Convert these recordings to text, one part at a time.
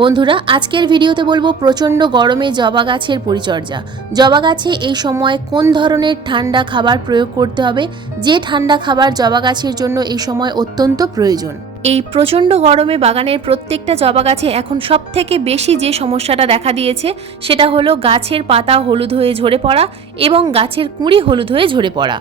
বন্ধুরা, আজকের ভিডিওতে বলবো প্রচণ্ড গরমে জবা গাছের পরিচর্যা। জবা গাছে এই সময় কোন ধরনের ঠান্ডা খাবার প্রয়োগ করতে হবে, যে ঠান্ডা খাবার জবা গাছের জন্য এই সময় অত্যন্ত প্রয়োজন। এই প্রচণ্ড গরমে বাগানের প্রত্যেকটা জবা গাছে এখন সবথেকে বেশি যে সমস্যাটা দেখা দিয়েছে সেটা হলো গাছের পাতা হলুদ হয়ে ঝরে পড়া এবং গাছের কুঁড়ি হলুদ হয়ে ঝরে পড়া।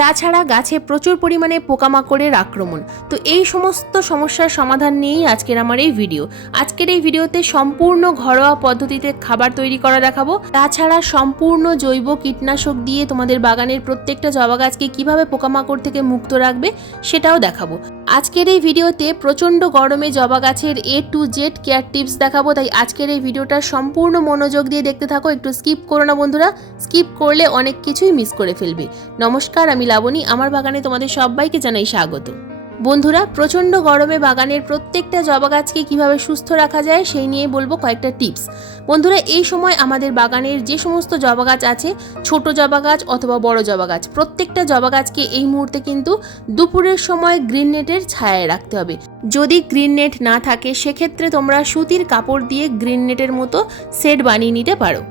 তাছাড়া গাছে প্রচুর পরিমাণে পোকামাকড়ের আক্রমণ। তো এই সমস্ত সমস্যার সমাধান নিয়েই আজকের আমার এই ভিডিও। আজকের এই ভিডিওতে সম্পূর্ণ ঘরোয়া পদ্ধতিতে খাবার তৈরি করা দেখাবো। তাছাড়া সম্পূর্ণ জৈব কীটনাশক দিয়ে তোমাদের বাগানের প্রত্যেকটা জবা গাছকে কিভাবে পোকামাকড় থেকে মুক্ত রাখবে সেটাও দেখাবো। আজকের এই ভিডিওতে প্রচণ্ড গরমে জবা গাছের A to Z care tips দেখাবো, তাই আজকের এই ভিডিওটা সম্পূর্ণ মনোযোগ দিয়ে দেখতে থাকো। একটু স্কিপ করো না বন্ধুরা, স্কিপ করলে অনেক কিছুই মিস করে ফেলবে। নমস্কার, আমি লাবণী, আমার বাগানে তোমাদের সবাইকে জানাই স্বাগত। বন্ধুরা, প্রচণ্ড গরমে বাগানের প্রত্যেকটা জবা গাছকে কিভাবে সুস্থ রাখা যায় সেই নিয়ে বলবো কয়েকটা টিপস। বন্ধুরা, এই সময় আমাদের বাগানের যে সমস্ত জবা গাছ আছে, ছোট জবা গাছ অথবা বড় জবা গাছ, প্রত্যেকটা জবা গাছকে এই মুহূর্তে কিন্তু দুপুরের সময় গ্রিন নেটের ছায়ায় রাখতে হবে। যদি গ্রিন নেট না থাকে সেক্ষেত্রে তোমরা সুতির কাপড় দিয়ে গ্রিন নেটের মতো সেট বানিয়ে নিতে পারো।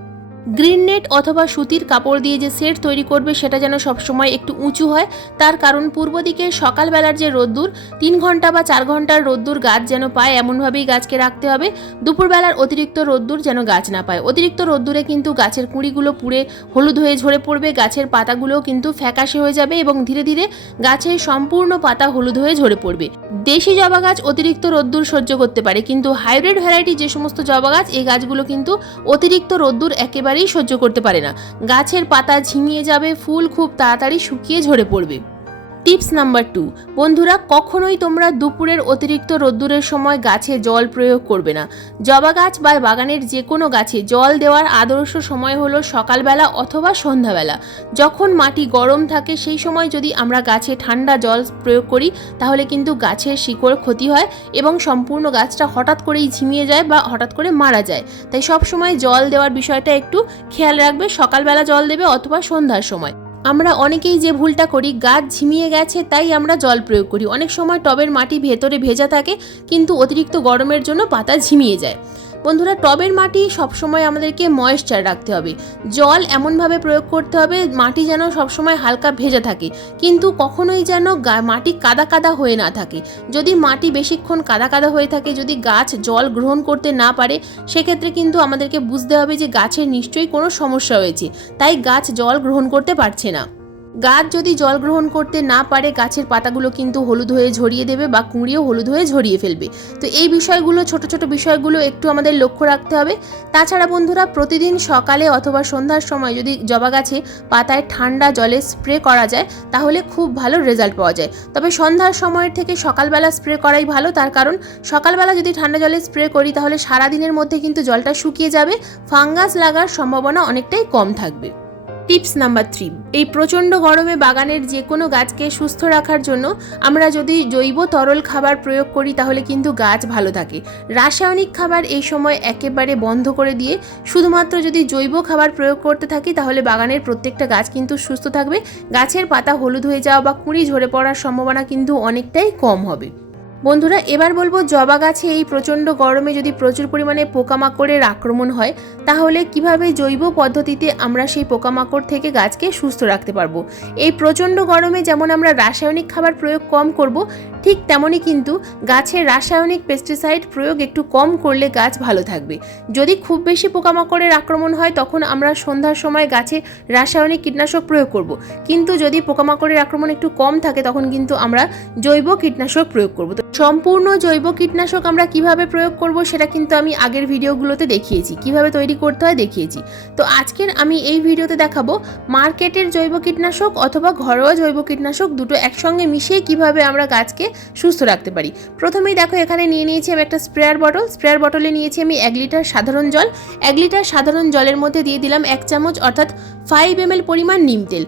গ্রিন নেট অথবা সুতির কাপড় দিয়ে যে সেট তৈরি করবে সেটা যেন সবসময় একটু উঁচু হয়, তার কারণ পূর্ব দিকে সকালবেলার যে রোদ্দুর 3 ঘন্টা বা 4 ঘন্টার রোদ্দুর গাছ যেন পায় এমনভাবেই গাছকে রাখতে হবে। দুপুরবেলার অতিরিক্ত রোদ্দুর যেন গাছ না পায়। অতিরিক্ত রোদ্দুরে কিন্তু গাছের কুঁড়িগুলো পুড়ে হলুদ হয়ে ঝরে পড়বে, গাছের পাতাগুলোও কিন্তু ফ্যাকাশে হয়ে যাবে এবং ধীরে ধীরে গাছের সম্পূর্ণ পাতা হলুদ হয়ে ঝরে পড়বে। দেশি জবা গাছ অতিরিক্ত রোদ্দুর সহ্য করতে পারে, কিন্তু হাইব্রিড ভ্যারাইটি যে সমস্ত জবা গাছ, এই গাছগুলো কিন্তু অতিরিক্ত রোদ্দুর একেবারেই সহ্য করতে পারে না। গাছের পাতা ঝিমিয়ে যাবে, ফুল খুব তাড়াতাড়ি শুকিয়ে ঝরে পড়বে। টিপস নাম্বার 2, বন্ধুরা, কখনোই তোমরা দুপুরের অতিরিক্ত রোদ্দুরের সময় গাছে জল প্রয়োগ করবে না। জবা গাছ বা বাগানের যে কোনো গাছে জল দেওয়ার আদর্শ সময় হলো সকালবেলা অথবা সন্ধ্যাবেলা। যখন মাটি গরম থাকে সেই সময় যদি আমরা গাছে ঠান্ডা জল প্রয়োগ করি তাহলে কিন্তু গাছের শিকড় ক্ষতি হয় এবং সম্পূর্ণ গাছটা হঠাৎ করেই ঝিমিয়ে যায় বা হঠাৎ করে মারা যায়। তাই সব সময় জল দেওয়ার বিষয়টা একটু খেয়াল রাখবে, সকালবেলা জল দেবে অথবা সন্ধ্যার সময়। আমরা অনেকেই যে ভুলটা করি, গাছ ঝিমিয়ে গেছে তাই আমরা জল প্রয়োগ করি। অনেক সময় টবের মাটি ভেতরে ভেজা থাকে কিন্তু অতিরিক্ত গরমের জন্য পাতা ঝিমিয়ে যায়। বন্ধুরা, টবের মাটি সবসময় আমাদেরকে ময়েশ্চার রাখতে হবে। জল এমনভাবে প্রয়োগ করতে হবে মাটি যেন সবসময় হালকা ভেজা থাকে, কিন্তু কখনোই যেন মাটি কাদা কাদা হয়ে না থাকে। যদি মাটি বেশিক্ষণ কাদা কাদা হয়ে থাকে, যদি গাছ জল গ্রহণ করতে না পারে, সেক্ষেত্রে কিন্তু আমাদেরকে বুঝতে হবে যে গাছের নিশ্চয়ই কোনো সমস্যা হয়েছে, তাই গাছ জল গ্রহণ করতে পারছে না। গাছ যদি জল গ্রহণ করতে না পারে গাছের পাতাগুলো কিন্তু হলুদ হয়ে ঝরিয়ে দেবে বা কুঁড়িও হলুদ হয়ে ঝরিয়ে ফেলবে। তো এই বিষয়গুলো, ছোট ছোট বিষয়গুলো একটু আমাদের লক্ষ্য রাখতে হবে। তাছাড়া বন্ধুরা, প্রতিদিন সকালে অথবা সন্ধ্যার সময় যদি জবা গাছে পাতায় ঠান্ডা জলে স্প্রে করা যায় তাহলে খুব ভালো রেজাল্ট পাওয়া যায়। তবে সন্ধ্যার সময়ের থেকে সকালবেলা স্প্রে করাই ভালো, তার কারণ সকালবেলা যদি ঠান্ডা জলে স্প্রে করি তাহলে সারাদিনের মধ্যে কিন্তু জলটা শুকিয়ে যাবে, ফাঙ্গাস লাগার সম্ভাবনা অনেকটাই কম থাকবে। টিপস নাম্বার 3, এই প্রচণ্ড গরমে বাগানের যে কোনো গাছকে সুস্থ রাখার জন্য আমরা যদি জৈব তরল খাবার প্রয়োগ করি তাহলে কিন্তু গাছ ভালো থাকে। রাসায়নিক খাবার এই সময় একেবারে বন্ধ করে দিয়ে শুধুমাত্র যদি জৈব খাবার প্রয়োগ করতে থাকি তাহলে বাগানের প্রত্যেকটা গাছ কিন্তু সুস্থ থাকবে। গাছের পাতা হলুদ হয়ে যাওয়া বা কুঁড়ি ঝরে পড়ার সম্ভাবনা কিন্তু অনেকটাই কম হবে। বন্ধুরা, এবার বলবো জবা গাছে এই প্রচণ্ড গরমে যদি প্রচুর পরিমাণে পোকামাকড়ের আক্রমণ হয় তাহলে কিভাবে জৈব পদ্ধতিতে আমরা সেই পোকামাকড় থেকে গাছকে সুস্থ রাখতে পারবো। এই প্রচণ্ড গরমে যেমন আমরা রাসায়নিক খাবার প্রয়োগ কম করব, ঠিক তেমনই কিন্তু গাছের রাসায়নিক পেস্টিসাইড প্রয়োগ একটু কম করলে গাছ ভালো থাকবে। যদি খুব বেশি পোকামাকড়ের আক্রমণ হয় তখন আমরা সন্ধ্যার সময় গাছে রাসায়নিক কীটনাশক প্রয়োগ করব, কিন্তু যদি পোকামাকড়ের আক্রমণ একটু কম থাকে তখন কিন্তু আমরা জৈব কীটনাশক প্রয়োগ করব। সম্পূর্ণ জৈব কীটনাশক আমরা কিভাবে প্রয়োগ করব সেটা কিন্তু আমি আগের ভিডিওগুলোতে দেখিয়েছি, কিভাবে তৈরি করতে হয় দেখিয়েছি। তো আজকের আমি এই ভিডিওতে দেখাবো মার্কেটের জৈব কীটনাশক অথবা ঘরোয়া জৈব কীটনাশক দুটো একসঙ্গে মিশিয়ে কিভাবে আমরা গাছকে সুস্থ রাখতে পারি। প্রথমেই দেখো, এখানে নিয়ে নিয়েছি আমি একটা স্প্রেয়ার বটলে নিয়েছি আমি 1 লিটার সাধারণ জল। 1 লিটার সাধারণ জলের মধ্যে দিয়ে দিলাম 1 চামচ অর্থাৎ 5 ml পরিমাণ নিম তেল।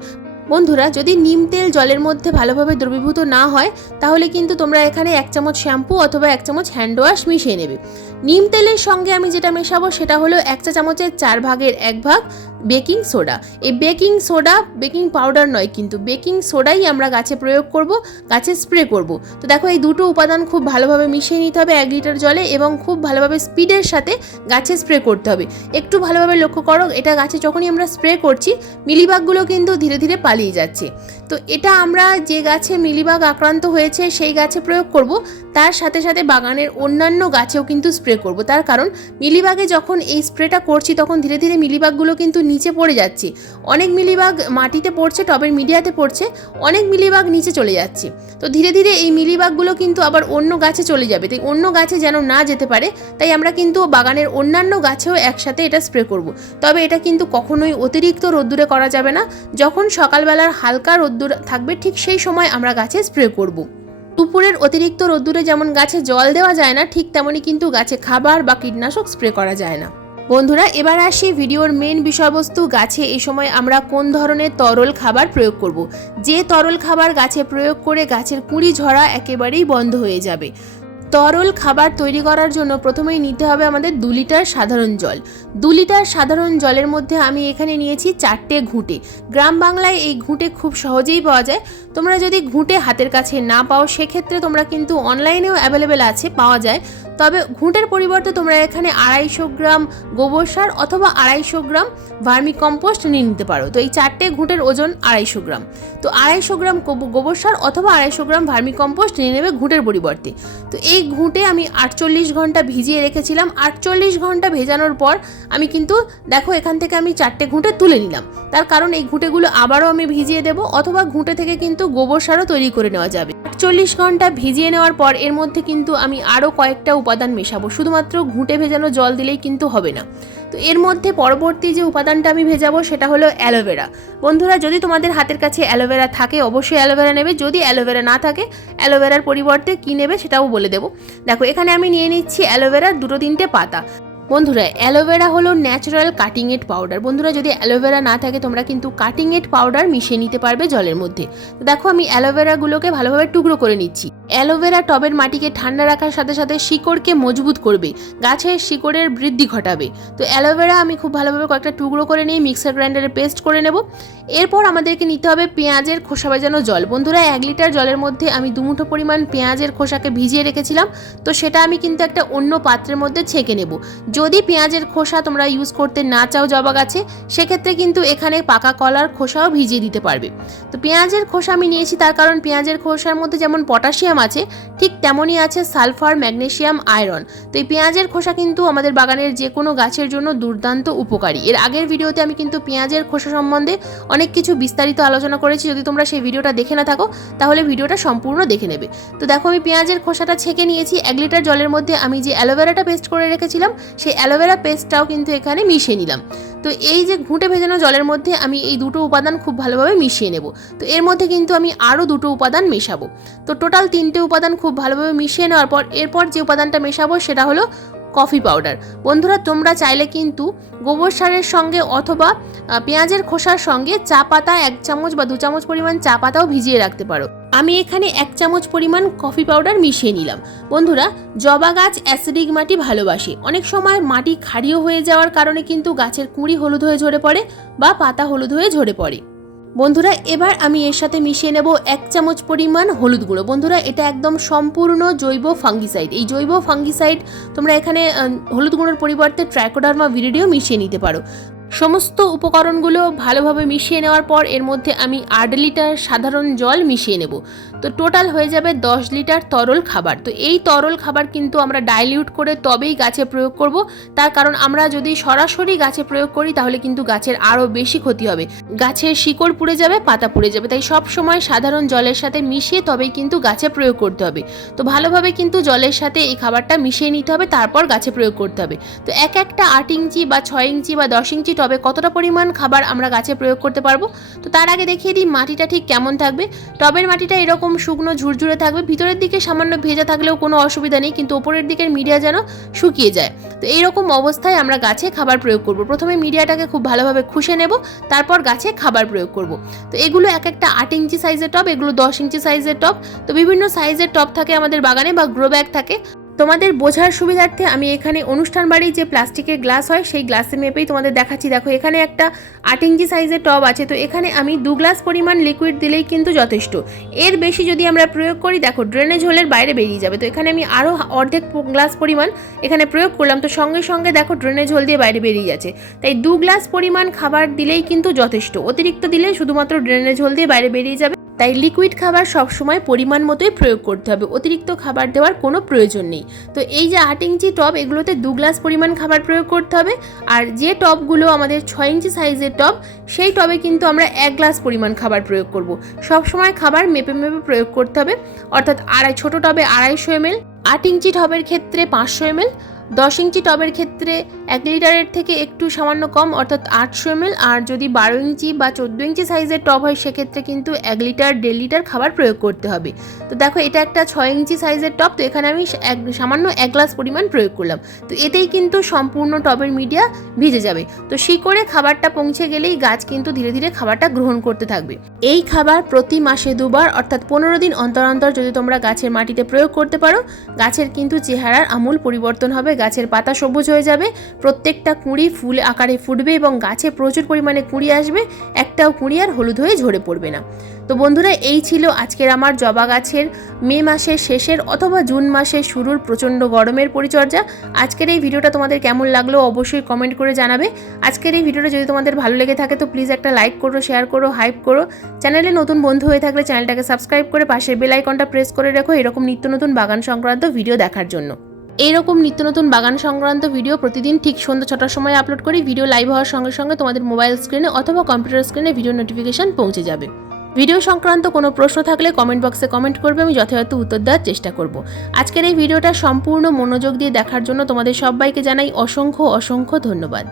বন্ধুরা, যদি নিম তেল জলের মধ্যে ভালোভাবে দ্রবীভূত না হয় তাহলে কিন্তু তোমরা এখানে 1 চামচ শ্যাম্পু অথবা 1 চামচ হ্যান্ড ওয়াশ মিশিয়ে নেবে। নিম তেলের সঙ্গে আমি যেটা মেশাবো সেটা হলো 1 চা চামচের 4 ভাগের 1 ভাগ বেকিং সোডা। এই বেকিং সোডা বেকিং পাউডার নয়, কিন্তু বেকিং সোডাই আমরা গাছে প্রয়োগ করব, গাছে স্প্রে করব। তো দেখো এই দুটো উপাদান খুব ভালোভাবে মিশিয়ে নিতে হবে 1 লিটার জলে এবং খুব ভালোভাবে স্পিডের সাথে গাছে স্প্রে করতে হবে। একটু ভালোভাবে লক্ষ্য করো, এটা গাছে যখনই আমরা স্প্রে করছি মিলিবাগগুলো কিন্তু ধীরে ধীরে পালিয়ে যাচ্ছে। তো এটা আমরা যে গাছে মিলিবাগ আক্রান্ত হয়েছে সেই গাছে প্রয়োগ করব, তার সাথে সাথে বাগানের অন্যান্য গাছেও কিন্তু স্প্রে করব। তার কারণ মিলিবাগে যখন এই স্প্রেটা করছি তখন ধীরে ধীরে মিলিবাগগুলো কিন্তু নিচে পড়ে যাচ্ছে। অনেক মিলিবাগ মাটিতে পড়ছে, টবের মিডিয়াতে পড়ছে, অনেক মিলিবাগ নিচে চলে যাচ্ছে। তো ধীরে ধীরে এই মিলিবাগগুলো কিন্তু আবার অন্য গাছে চলে যাবে, তাই অন্য গাছে যেন না যেতে পারে তাই আমরা কিন্তু বাগানের অন্যান্য গাছেও একসাথে এটা স্প্রে করব। তবে এটা কিন্তু কখনোই অতিরিক্ত রোদ্দুরে করা যাবে না। যখন সকালবেলার হালকা রোদ্দুর থাকবে ঠিক সেই সময় আমরা গাছে স্প্রে করব। দুপুরের অতিরিক্ত রোদ্দুরে যেমন গাছে জল দেওয়া যায় না, ঠিক তেমনই কিন্তু গাছে খাবার বা কীটনাশক স্প্রে করা যায় না। বন্ধুরা, এবার আসি ভিডিওর মেন বিষয়বস্তু, গাছে এই সময় আমরা কোন ধরনের তরল খাবার প্রয়োগ করব। যে তরল খাবার গাছে প্রয়োগ করে গাছের কুঁড়ি ঝরা একেবারেই বন্ধ হয়ে যাবে। তরল খাবার তৈরি করার জন্য প্রথমেই নিতে হবে আমাদের 2 লিটার সাধারণ জল। 2 লিটার সাধারণ জলের মধ্যে আমি এখানে নিয়েছি 4টে ঘুঁটে। গ্রাম বাংলায় এই ঘুঁটে খুব সহজেই পাওয়া যায়। তোমরা যদি ঘুঁটে হাতের কাছে না পাও সেক্ষেত্রে তোমরা কিন্তু অনলাইনেও অ্যাভেলেবেল আছে, পাওয়া যায়। তবে ঘুঁটের পরিবর্তে তোমরা এখানে 250 গ্রাম গোবর সার অথবা 250 গ্রাম ভার্মি কম্পোস্ট নিয়ে নিতে পারো। তো এই 4টে ঘুঁটের ওজন 250 গ্রাম। তো 250 গ্রাম গোবর সার অথবা 250 গ্রাম ভার্মি কম্পোস্ট নিয়ে নেবে ঘুঁটের পরিবর্তে। তো এই ঘুঁটে আমি 48 ঘন্টা ভিজিয়ে রেখেছিলাম। 48 ঘন্টা ভেজানোর পর আমি কিন্তু দেখো এখান থেকে আমি 4টে ঘুঁটে তুলে নিলাম। তার কারণ এই ঘুঁটেগুলো আবারও আমি ভিজিয়ে দেবো, অথবা ঘুঁটে থেকে কিন্তু গোবর সারও তৈরি করে নেওয়া যাবে। 48 ঘন্টা ভিজিয়ে নেওয়ার পর এর মধ্যে কিন্তু আমি আরও কয়েকটা উপাদান মেশাবো। শুধুমাত্র ঘুঁটে ভেজানো জল দিলেই কিন্তু হবে না। তো এর মধ্যে পরবর্তী যে উপাদানটা আমি ভেজাবো সেটা হলো অ্যালোভেরা। বন্ধুরা, যদি তোমাদের হাতের কাছে অ্যালোভেরা থাকে অবশ্যই অ্যালোভেরা নেবে। যদি অ্যালোভেরা না থাকে অ্যালোভেরার পরিবর্তে কী নেবে সেটাও বলে দেবো। দেখো এখানে আমি নিয়ে নিচ্ছি অ্যালোভেরার 2-3টে পাতা। বন্ধুরা, অ্যালোভেরা হলো ন্যাচারাল কাটিং এড পাউডার। বন্ধুরা, যদি অ্যালোভেরা না থাকে তোমরা কিন্তু কাটিং এড পাউডার মিশিয়ে নিতে পারবে জলের মধ্যে। তো দেখো আমি অ্যালোভেরাগুলোকে ভালোভাবে টুকরো করে নিচ্ছি। অ্যালোভেরা টবের মাটিকে ঠান্ডা রাখার সাথে সাথে শিকড়কে মজবুত করবে, গাছের শিকড়ের বৃদ্ধি ঘটাবে। তো অ্যালোভেরা আমি খুব ভালোভাবে কয়েকটা টুকরো করে নিয়ে মিক্সার গ্রাইন্ডারে পেস্ট করে নেব। এরপর আমাদেরকে নিতে হবে পেঁয়াজের খোসা ভেজানো জল। বন্ধুরা, 1 লিটার জলের মধ্যে আমি 2 মুঠো পরিমাণ পেঁয়াজের খোসাকে ভিজিয়ে রেখেছিলাম। তো সেটা আমি কিন্তু একটা অন্য পাত্রের মধ্যে ছেঁকে নেব। যদি পেঁয়াজের খোসা তোমরা ইউজ করতে না চাও জবা গাছে, সেক্ষেত্রে কিন্তু এখানে পাকা কলার খোসাও ভিজিয়ে দিতে পারবে। তো পেঁয়াজের খোসা আমি নিয়েছি তার কারণ পেঁয়াজের খোসার মধ্যে যেমন পটাশিয়াম আছে ঠিক তেমনই আছে সালফার, ম্যাগনেসিয়াম, আয়রন। তো এই পেঁয়াজের খোসা কিন্তু আমাদের বাগানের যে কোনো গাছের জন্য দুর্দান্ত উপকারী। এর আগের ভিডিওতে আমি কিন্তু পেঁয়াজের খোসা সম্বন্ধে অনেক কিছু বিস্তারিত আলোচনা করেছি। যদি তোমরা সেই ভিডিওটা দেখে না থাকো তাহলে ভিডিওটা সম্পূর্ণ দেখে নেবে। তো দেখো আমি পেঁয়াজের খোসাটা ছেঁকে নিয়েছি। 1 লিটার জলের মধ্যে আমি যে অ্যালোভেরাটা পেস্ট করে রেখেছিলাম সেই অ্যালোভেরা পেস্টটাও কিন্তু এখানে মিশিয়ে নিলাম। তো এই যে ঘুঁটে ভেজানো জলের মধ্যে আমি এই দুটো উপাদান খুব ভালোভাবে মিশিয়ে নেব। তো এর মধ্যে কিন্তু আমি আরও 2টো উপাদান মেশাবো। তো টোটাল 3টে উপাদান খুব ভালোভাবে মিশিয়ে নেওয়ার পর এরপর যে উপাদানটা মেশাবো সেটা হলো কফি পাউডার। বন্ধুরা, তোমরা চাইলে কিন্তু গোবর সারের সঙ্গে অথবা পেঁয়াজের খোসার সঙ্গে চা পাতা 1 চামচ বা 2 চামচ পরিমাণ চা পাতাও ভিজিয়ে রাখতে পারো। আমি এখানে 1 চামচ পরিমাণ কফি পাউডার মিশিয়ে নিলাম। বন্ধুরা, জবা গাছ অ্যাসিডিক মাটি ভালোবাসে। অনেক সময় মাটি ক্ষারীয় হয়ে যাওয়ার কারণে কিন্তু গাছের কুঁড়ি হলুদ হয়ে ঝরে পড়ে বা পাতা হলুদ হয়ে ঝরে পড়ে। বন্ধুরা, এবার আমি এর সাথে মিশিয়ে নেব 1 চামচ পরিমাণ হলুদ গুঁড়ো। বন্ধুরা, এটা একদম সম্পূর্ণ জৈব ফাঙ্গিসাইড। এই জৈব ফাঙ্গিসাইড তোমরা এখানে হলুদ গুঁড়োর পরিবর্তে ট্রাইকোডার্মা ভিরিডিও মিশিয়ে নিতে পারো। সমস্ত উপকরণগুলো ভালোভাবে মিশিয়ে নেওয়ার পর এর মধ্যে আমি 8 লিটার সাধারণ জল মিশিয়ে নেব। তো টোটাল হয়ে যাবে 10 লিটার তরল খাবার। তো এই তরল খাবার কিন্তু আমরা ডাইলিউট করে তবেই গাছে প্রয়োগ করব। তার কারণ আমরা যদি সরাসরি গাছে প্রয়োগ করি তাহলে কিন্তু গাছের আরও বেশি ক্ষতি হবে, গাছের শিকড় পুড়ে যাবে, পাতা পুড়ে যাবে। তাই সব সময় সাধারণ জলের সাথে মিশিয়ে তবেই কিন্তু গাছে প্রয়োগ করতে হবে। তো ভালোভাবে কিন্তু জলের সাথে এই খাবারটা মিশিয়ে নিতে হবে, তারপর গাছে প্রয়োগ করতে হবে। তো একটা 8 ইঞ্চি বা 6 ইঞ্চি বা 10 ইঞ্চি টবে কতটা পরিমাণ খাবার আমরা গাছে প্রয়োগ করতে পারবো। তো তার আগে দেখিয়ে দিই মাটিটা ঠিক কেমন থাকবে। টবের মাটিটা এরকম শুকনো ঝুরঝুরে থাকবে, ভিতরের দিকে সামান্য ভেজা থাকলেও কোনো অসুবিধা নেই, কিন্তু ওপরের দিকের মিডিয়া যেন শুকিয়ে যায়। তো এইরকম অবস্থায় আমরা গাছে খাবার প্রয়োগ করব। প্রথমে মিডিয়াটাকে খুব ভালোভাবে খুশে নেব, তারপর গাছে খাবার প্রয়োগ করব। তো এগুলো এক একটা 8 ইঞ্চি সাইজের টব, এগুলো 10 ইঞ্চি সাইজের টব। তো বিভিন্ন সাইজের টব থাকে আমাদের বাগানে বা গ্রো ব্যাগ থাকে। তোমাদের বোঝার সুবিধার্থে আমি এখানে অনুষ্ঠান বাড়ির যে প্লাস্টিকের গ্লাস হয় সেই গ্লাসে মেপেই তোমাদের দেখাচ্ছি। দেখো এখানে একটা 8 ইঞ্চি সাইজের টব আছে, তো এখানে আমি 2 গ্লাস পরিমাণ লিকুইড দিলেই কিন্তু যথেষ্ট। এর বেশি যদি আমরা প্রয়োগ করি দেখো ড্রেনেজ হোলের বাইরে বেরিয়ে যাবে। তো এখানে আমি আরও অর্ধেক গ্লাস পরিমাণ এখানে প্রয়োগ করলাম, তো সঙ্গে সঙ্গে দেখো ড্রেনেজ হোল দিয়ে বাইরে বেরিয়ে যাচ্ছে। তাই 2 গ্লাস পরিমাণ খাবার দিলেই কিন্তু যথেষ্ট, অতিরিক্ত দিলে শুধুমাত্র ড্রেনেজ হোল দিয়ে বাইরে বেরিয়ে যাবে। তাই লিকুইড খাবার সবসময় পরিমাণ মতোই প্রয়োগ করতে হবে, অতিরিক্ত খাবার দেওয়ার কোনো প্রয়োজন নেই। তো এই যে 8 ইঞ্চি টব, এগুলোতে 2 গ্লাস পরিমাণ খাবার প্রয়োগ করতে হবে। আর যে টবগুলো আমাদের 6 ইঞ্চি সাইজের টব, সেই টবে কিন্তু আমরা 1 গ্লাস পরিমাণ খাবার প্রয়োগ করব। সবসময় খাবার মেপে মেপে প্রয়োগ করতে হবে, অর্থাৎ ছোট টবে 250 ml, 8 ইঞ্চি টবের ক্ষেত্রে 500 ml, 10 ইঞ্চি টবের ক্ষেত্রে 1 লিটারের থেকে একটু সামান্য কম অর্থাৎ 800 ml, আর যদি 12 ইঞ্চি বা 14 ইঞ্চি সাইজের টব হয় সেক্ষেত্রে কিন্তু 1 লিটার 1.5 লিটার খাবার প্রয়োগ করতে হবে। তো দেখো এটা একটা 6 ইঞ্চি সাইজের টব, তো এখানে আমি সামান্য 1 গ্লাস পরিমাণ প্রয়োগ করলাম। তো এতেই কিন্তু সম্পূর্ণ টবের মিডিয়া ভিজে যাবে। তো শিকড়ে খাবারটা পৌঁছে গেলেই গাছ কিন্তু ধীরে ধীরে খাবারটা গ্রহণ করতে থাকবে। এই খাবার প্রতি মাসে 2 বার অর্থাৎ 15 দিন অন্তর অন্তর যদি তোমরা গাছের মাটিতে প্রয়োগ করতে পারো, গাছের কিন্তু চেহারার আমূল পরিবর্তন হবে। গাছের পাতা সবুজ হয়ে যাবে, প্রত্যেকটা কুঁড়ি ফুল আকারে ফুটবে এবং গাছে প্রচুর পরিমাণে কুঁড়ি আসবে, একটাও কুঁড়ি আর হলুদ হয়ে ঝরে পড়বে না। তো বন্ধুরা, এই ছিল আজকের আমার জবা গাছের মে মাসের শেষের অথবা জুন মাসের শুরুর প্রচণ্ড গরমের পরিচর্যা। আজকের এই ভিডিওটা তোমাদের কেমন লাগলো অবশ্যই কমেন্ট করে জানাবে। আজকের এই ভিডিওটা যদি তোমাদের ভালো লেগে থাকে তো প্লিজ একটা লাইক করো, শেয়ার করো, হাইপ করো। চ্যানেলে নতুন বন্ধু হয়ে থাকলে চ্যানেলটাকে সাবস্ক্রাইব করে পাশের বেল আইকনটা প্রেস করে রেখো এরকম নিত্য নতুন বাগান সংক্রান্ত ভিডিও দেখার জন্য। এইরকম নিত্য নতুন বাগান সংক্রান্ত ভিডিও প্রতিদিন ঠিক সন্ধ্যা 6টার সময় আপলোড করি। ভিডিও লাইভ হওয়ার সঙ্গে সঙ্গে তোমাদের মোবাইল স্ক্রিনে অথবা কম্পিউটার স্ক্রিনে ভিডিও নোটিফিকেশন পৌঁছে যাবে। ভিডিও সংক্রান্ত কোনো প্রশ্ন থাকলে কমেন্ট বক্সে কমেন্ট করবে, আমি যথাযথ উত্তর দেওয়ার চেষ্টা করব। আজকের এই ভিডিওটা সম্পূর্ণ মনোযোগ দিয়ে দেখার জন্য তোমাদের সবাইকে জানাই অসংখ্য অসংখ্য ধন্যবাদ।